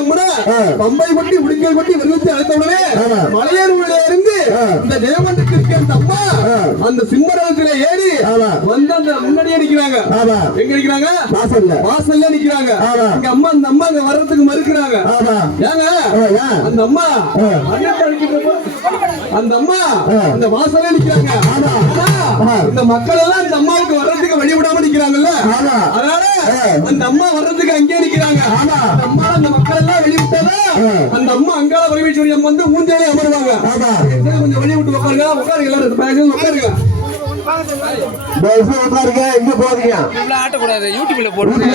அம்மனா பம்பை கொட்டி உடுக்கல் கொட்டி வெறுத்து அழைத்த உடனே மலையேறுவதில இருந்து இந்த தேவனுக்கு இருக்க அந்த அம்மா அந்த சிம்மரத்துல ஏறி வந்து அந்த முன்னாடியே நிக்கிறாங்க. எங்க நிக்கிறாங்க? வாசல்ல நிக்கிறாங்க. எங்க அம்மா அந்த அம்மா அங்க வர்றதுக்கு மறுக்கிறாங்க. ஏங்க அந்த அம்மா அந்த அம்மா அந்த வாசல்ல நிக்கிறாங்க. இந்த மக்கள் எல்லாம் இந்த அம்மாவுக்கு வர்றதுக்கு வழி விடாம நிக்கிறாங்கல்ல, அதனால அந்த அம்மா வர்றதுக்கு அங்கே நிக்கிறாங்க. அம்மா அந்த மக்கள் எல்லாம் வெளிவிட்டாதான் அந்த அம்மா அங்காள பரமேஸ்வரி அம்மா வந்து ஊஞ்சலே அமருவாங்க. கொஞ்சம் வெளிய விட்டு உட்காருங்க, உட்காருங்க எல்லாரும் உட்காருங்க. உட்காருங்க, எங்க போறீங்க? ஆட்டக்கூடாது, யூடியூப்ல போடுங்க.